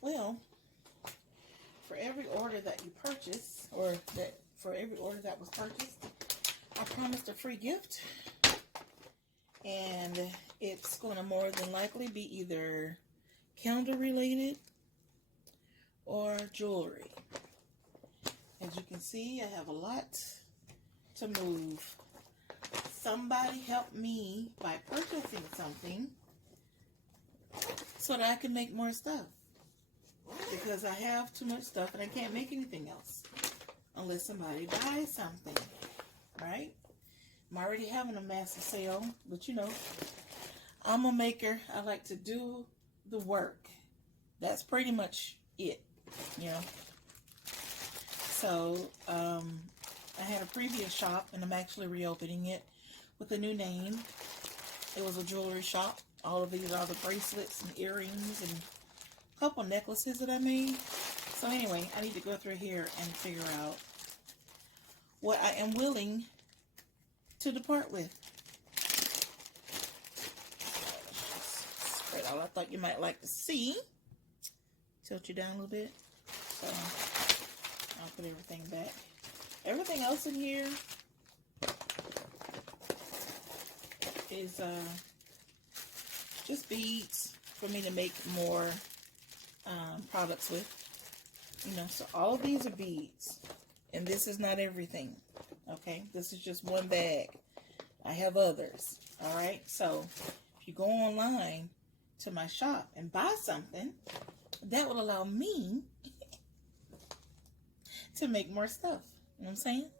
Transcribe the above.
Well, for every order that you purchase, or that for every order that was purchased, I promised a free gift. And it's going to more than likely be either calendar related or jewelry. As you can see, I have a lot to move. Somebody help me by purchasing something so that I can make more stuff. Because I have too much stuff and I can't make anything else unless somebody buys something, right? I'm already having a massive sale, but you know, I'm a maker. I like to do the work. That's pretty much it, you know. So, I had a previous shop and I'm actually reopening it with a new name. It was a jewelry shop. All of these are the bracelets and earrings and a couple necklaces that I made. So anyway, I need to go through here and figure out what I am willing to depart with. Spread out. I thought you might like to see. Tilt you down a little bit. So I'll put everything back. Everything else in here is just beads for me to make more products with. You know, so all of these are beads. And this is not everything. Okay, this is just one bag. I have others. All right, so if you go online to my shop and buy something, that will allow me to make more stuff. You know what I'm saying?